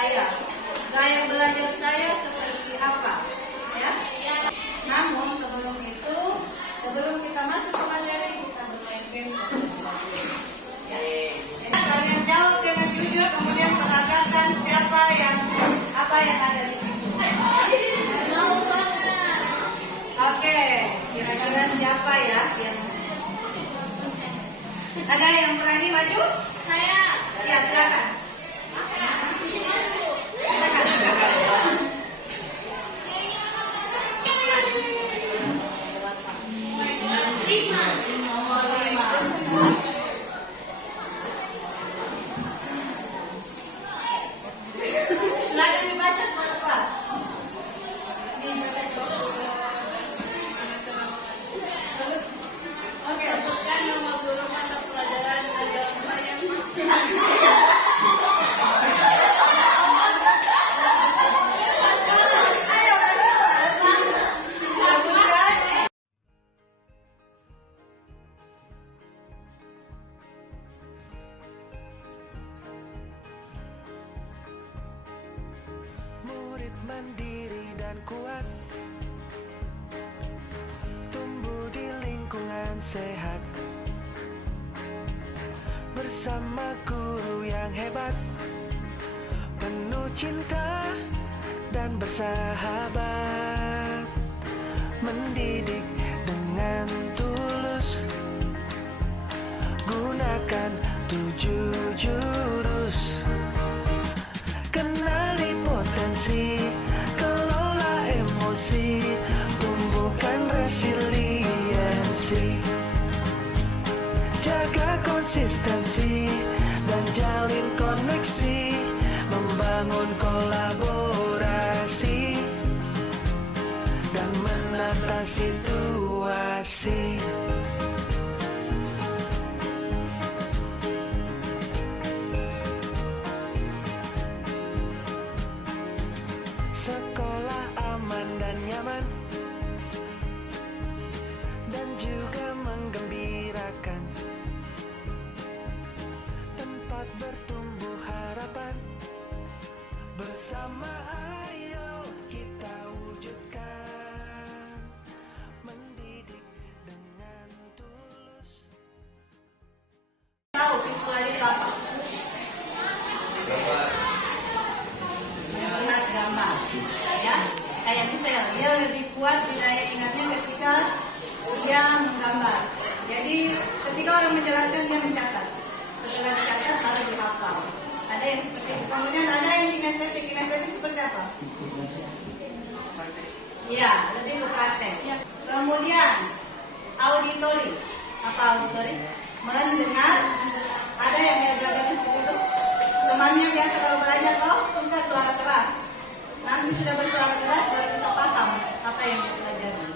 saya. Gaya belajar saya seperti apa? Ya. Namun sebelum itu, sebelum kita masuk ke materi, kita bermain game. Ya. Jadi kalian jawab dengan jujur, kemudian peragakan siapa yang apa yang ada di sini. Mau banget. Oke, kira-kira siapa ya yang ada yang berani maju? Saya. Ya, silakan. Nomor 5. Silakan dibaca Bapak. Sebutkan nama guru mata pelajaran agama yang Murid mandiri dan kuat, tumbuh di lingkungan sehat, bersama guru yang hebat, penuh cinta dan bersahabat, mendidik dengan tulus, gunakan 7 jurus. Kenali potensi, kelola emosi, tumbuhkan resiliensi, jaga konsistensi dan jalin koneksi, membangun kolaborasi dan menata situasi. Sekolah aman dan nyaman, dan juga menggembirakan, tempat bertumbuh harapan, bersama ayo kita wujudkan, mendidik dengan tulus. Tahu visualis apa? Melihat gambar, ya. Kayak misalnya dia lebih kuat di daya ingatnya ketika dia menggambar. Jadi ketika orang menjelaskan dia mencatat. Setelah dicatat baru dihafal. Ada yang seperti itu. Kemudian ada yang kinestetik. Kinestetik seperti apa? Ya, lebih ke praktek. Kemudian auditori. Apa auditori? Mendengar. Ada yang dia belajar seperti itu. Temannya biasa kalau belajar suka suara keras. Nanti sudah bersuara keras baru bisa paham apa yang dia pelajari.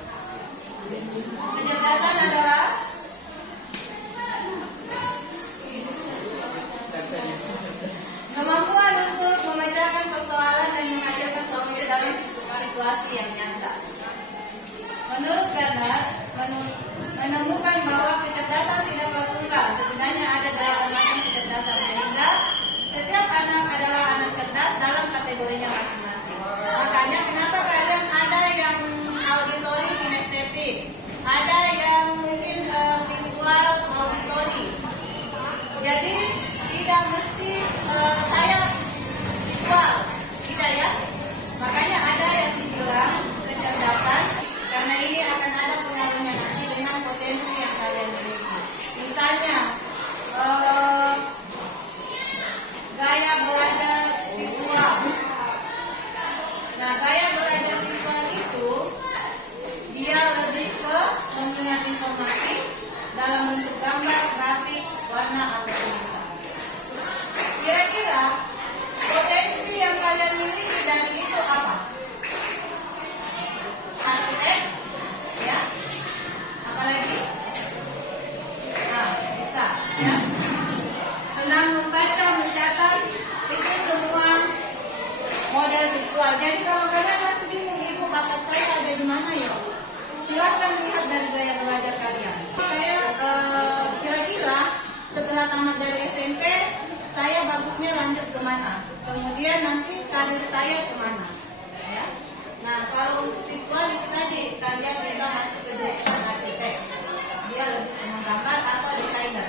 Kecerdasan adalah kemampuan untuk memecahkan persoalan dan menghasilkan solusi dari situasi yang nyata. Menurut Gardner, menemukan bahwa kecerdasan tidaklah tunggal. Sebenarnya ada 8 macam kecerdasan, sehingga setiap anak adalah anak cerdas dalam kategorinya masing-masing. Makanya kenapa kadang ada yang auditori kinestetik, ada yang mungkin visual auditori. Jadi tidak mesti saya visual, tidak ya. Makanya ada yang dibilang kecerdasan, karena ini akan ada pengaruhnya nanti dengan potensi yang kalian miliki. Misalnya gaya belajar visual. Nah, gaya belajar visual itu dia lebih ke mengingat informasi dalam bentuk gambar, grafik, warna atau tulisan. Kira-kira potensi yang kalian miliki dari itu apa? Arsitek, ya. Apalagi? Nah, bisa, ya. Senang membaca, mencatat, itu semua model visual. Jadi kalau kalian masih bingung, ibu bakat saya ada di mana ya? Silakan lihat dari gaya belajar kalian. Saya kira-kira setelah tamat dari SMP, saya bagusnya lanjut kemana? Kemudian nanti karir saya kemana. Ya. Nah, kalau untuk visual itu tadi kalian bisa masuk ke jurusan arsitek, dia lebih menggambar atau desainer.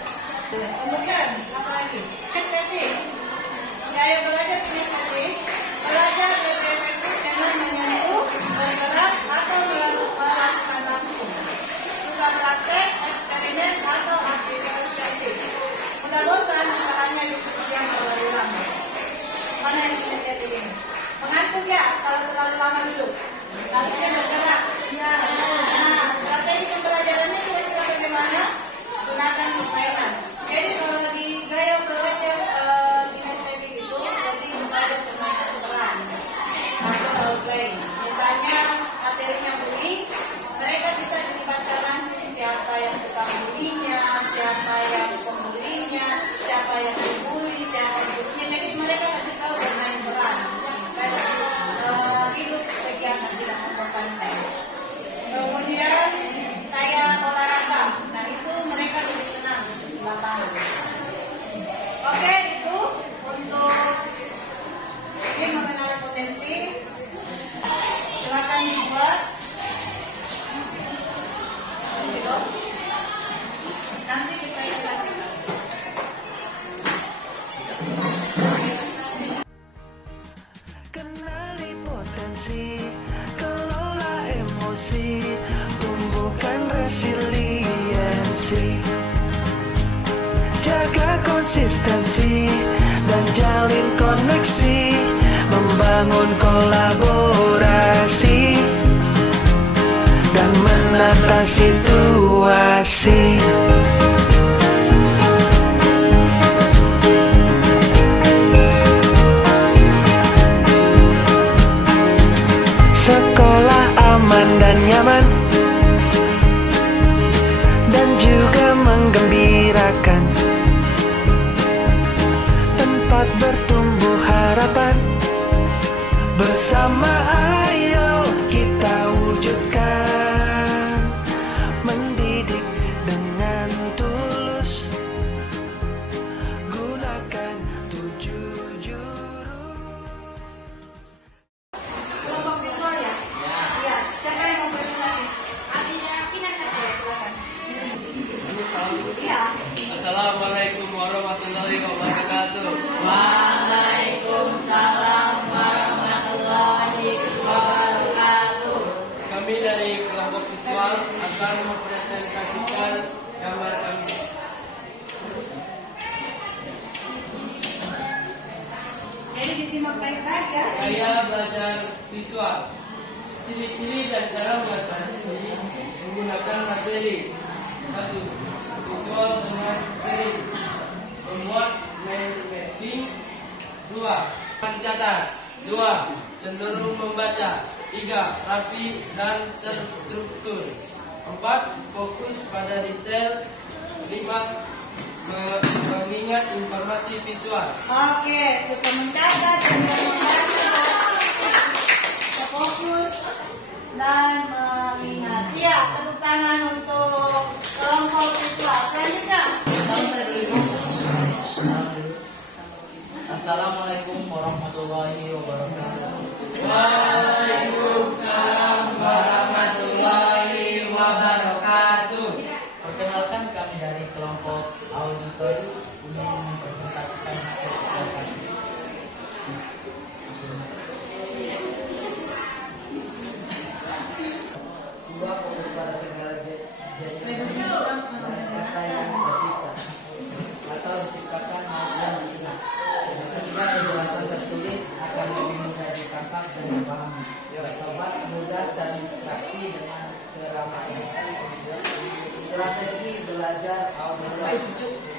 Kemudian apa lagi? Estetik. Gaya belajar kinestetik, belajar lebih efektif dengan menyentuh, bergerak atau melakukan langsung. Suka praktek, eksperimen atau aktivitas kreatif. Udah bosan hanya yang berulang. Mana yang kinestetik ini? Mengantuk ya kalau terlalu lama duduk. Harusnya bergerak. Ya. Nah, strategi pembelajarannya kira-kira bagaimana? Gunakan permainan. Jadi kalau di gaya belajar kinestetik itu jadi ada permainan peran atau role play. Misalnya materinya bullying, mereka bisa dilibatkan langsung siapa yang suka bullyingnya, siapa yang pembulinya, siapa yang dibully, siapa yang gurunya. Jadi mereka kasih tahu bermain peran. Hidup kegiatan tidak membosankan. Kemudian saya olahraga, nah itu mereka lebih senang di lapangan. Oke, itu untuk ini mengenal potensi. Silakan dibuat. Nanti dipresentasikan. Kenali potensi, kelola emosi, tumbuhkan resiliensi. Jaga konsistensi dan jalin koneksi, membangun kolaborasi dan menata situasi. Sekolah aman dan nyaman dan juga menggembirakan, tempat bertumbuh harapan. Bersama ayo kita wujudkan, mendidik dengan tulus, gunakan 7 jurus. Kelompok visual ya? Iya. Siapa yang mau presentasi? Artinya Kinan aja, silakan. Iya. Assalamualaikum warahmatullahi wabarakatuh. Waalaikumsalam warahmatullahi wabarakatuh. Kami dari kelompok visual akan mempresentasikan gambar kami. Jadi disimak baik-baik ya. Gaya belajar visual. Ciri-ciri dan cara mengatasi menggunakan materi. 1. Visual dengan sering membuat mind mapping. 2. Mencatat. 2. Cenderung membaca. 3. Rapi dan terstruktur. 4. Fokus pada detail. 5. Mengingat informasi visual. Oke, suka mencatat dan membaca, fokus dan mengingat. Ya, tepuk tangan untuk kelompok visual. Selanjutnya. Assalamualaikum warahmatullahi wabarakatuh. Waalaikumsalam warahmatullahi wabarakatuh. Perkenalkan, kami dari kelompok auditori ingin mempresentasikan hasil kerja kami. Dua, fokus pada segala jenis kata yang tercipta atau diciptakan maupun disenang. Ketiga, penjelasan tertulis akan lebih mudah ditangkap dan dipahami. Keempat, mudah terinstruksi dengan keramaian. Strategi belajar audio.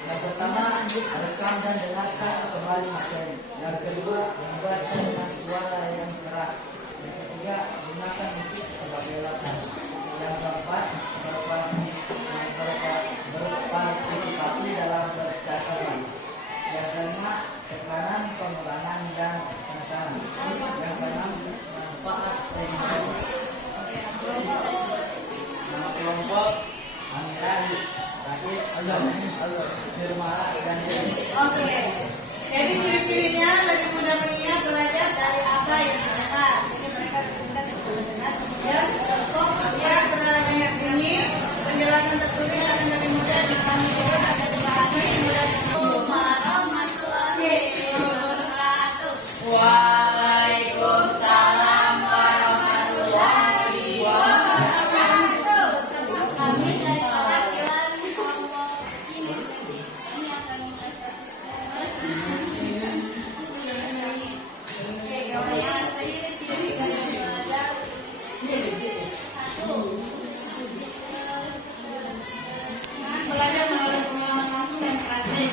Yang pertama, rekam dan dengarkan kembali materi. Yang kedua, membaca dengan suara yang keras. Yang ketiga, gunakan musik sebagai latar. Yang keempat, berpartisipasi dalam percakapan. Yang kelima, tekanan, pengulangan, dan penekanan. Yang keenam, manfaat teknologi. Nama kelompok Amiran, Rakis, Nirmala, dan Dewi. Oke. Jadi ciri-cirinya lebih mudah mengingat belajar dari apa yang didengar. Jadi mereka mendengar itu mendengar. Kemudian ya saudara banyak bunyi, penjelasan tertulis akan lebih mudah dipahami akan dipahami mudah. Warahmatullahi wabarakatuh. Waalaikumsalam warahmatullahi wabarakatuh. Kami dari perwakilan kelompok kinestetik. Kami akan Belajar melalui pengalaman langsung dan praktik.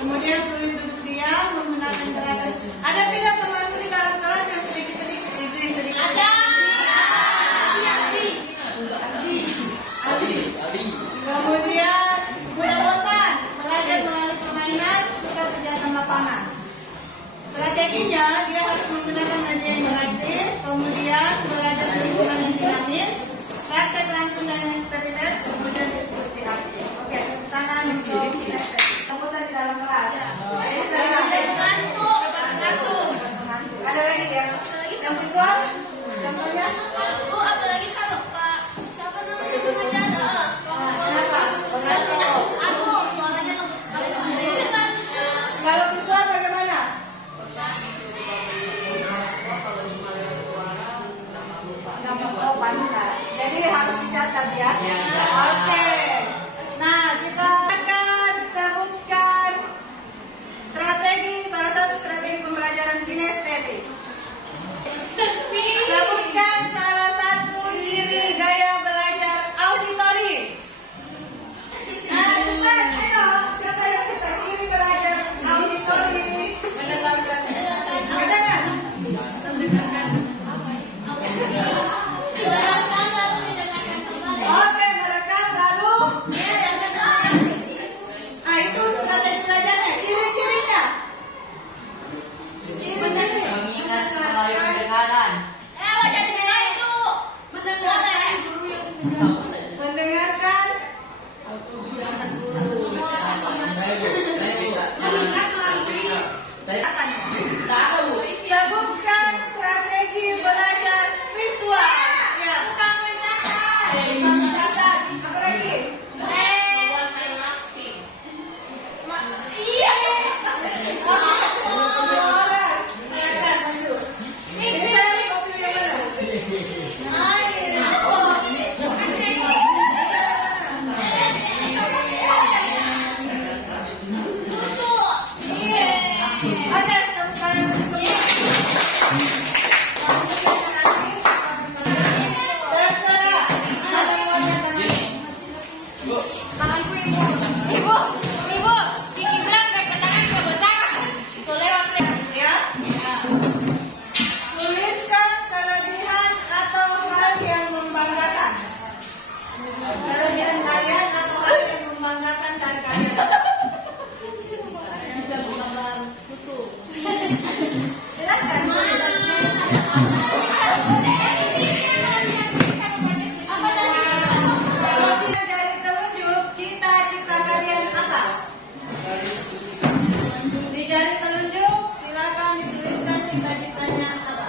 Kemudian sulit duduk diam menggunakan gerakan. Ada tidak temanmu di dalam kelas yang sedikit-sedikit sedikit? Ada. Adi. Kemudian mudah bosan, belajar melalui permainan, suka kegiatan lapangan. Strateginya dia harus menggunakan media yang interaktif, kemudian belajar di lingkungan yang dinamis, praktek langsung dan eksperimen, kemudian diskusi aktif. Oke, tepuk tangan untuk kinestetik. Bosan di dalam kelas. Mengantuk. Ada lagi yang visual? Contohnya? Oh, apalagi kalau Pak siapa namanya pengajar? Kenapa? Mengantuk. Aduh, suaranya lembut sekali. Kalau visual bagaimana? Oh, pantas. Jadi harus dicatat ya. Oke. Nah, kita akan sebutkan salah satu strategi pembelajaran kinestetik. Sebutkan salah satu ciri gaya belajar auditori. Nah, bukan, ayo, siapa yang bisa ciri belajar auditori? Mendengarkan. Oke, merekam lalu. Nah, itu strategi belajarnya. Ciri-cirinya. Mengingat melalui pendengaran. Wajah dia itu. Mendengarkan. Mendengarkan. Sebutkan strategi belajar visual. Ya. Mencatat. Apa lagi? Buat main masking. Iya. Orang. Silakan maju. Ini saya kopi yang mana? Oke, tepuk tangan semua. Terserah. Ada yang mau tangan. Tanganku ibu. Ibu. Kiki bilang pakai tangan ke besar. Itu lewat ya. Tuliskan kelebihan atau hal yang membanggakan. Kelebihan kalian atau hal yang membanggakan dari kalian. Bisa menggambar tutup. Silakan. Hasil dari telunjuk, cita-cita kalian apa? Di jari telunjuk, silakan dituliskan cita-citanya apa?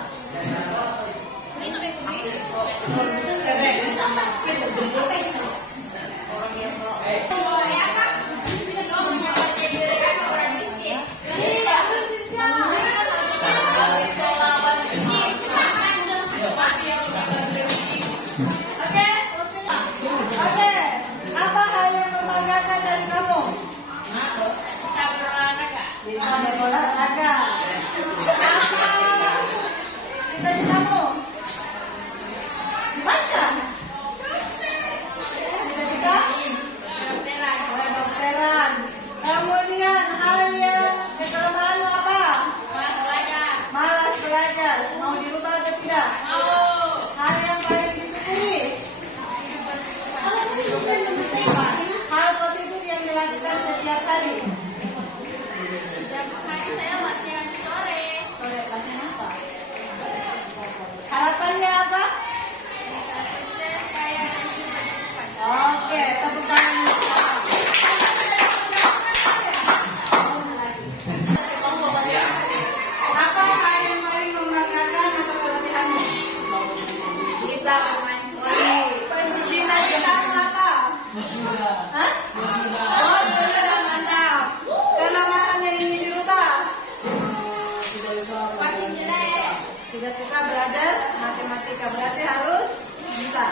Oke. Apa hal yang membanggakan dari kamu? Bisa berolahraga. Apa cita-citamu? Baca. Cita-cita? Kedokteran. Kemudian hal yang kelemahanmu apa? Malas belajar. Mau dirubah atau tidak? Hal yang paling disyukuri. Hal positif yang dilakukan setiap hari. Setiap hari saya berarti harus bisa.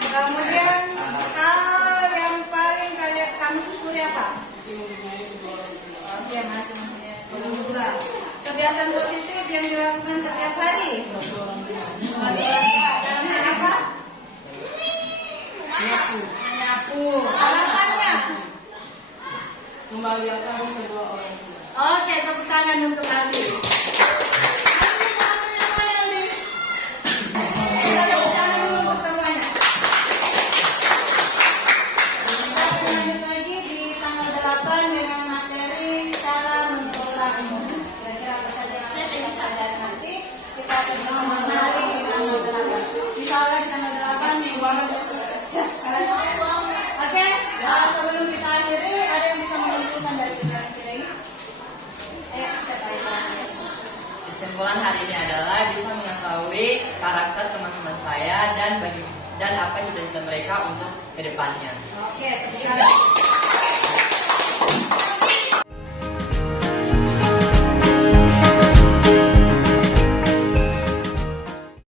Kemudian hal yang paling kamu syukuri apa? Oke, masih mempunyai dua. Kebiasaan positif yang dilakukan setiap hari. Dalam hal apa? Menyapu. Alasannya? Membahagiakan kedua orang tua. Oke, tepuk tangan untuk Aldi. Kita tepuk tangan dulu untuk semuanya. Kita lanjut lagi di tanggal 8 dengan materi cara mengelola emosi. Kira-kira apa saja yang kita bisa lihat nanti. Kita akan mengenali di tanggal 8. Misalnya di tanggal 8 di warna sukses. Oke, sebelum kita akhiri, ada yang bisa menentukan dari kita ini? Siapa yang Kesimpulan hari ini adalah bisa mengetahui karakter teman-teman saya dan apa cita-cita mereka untuk kedepannya. Oke, terima kasih.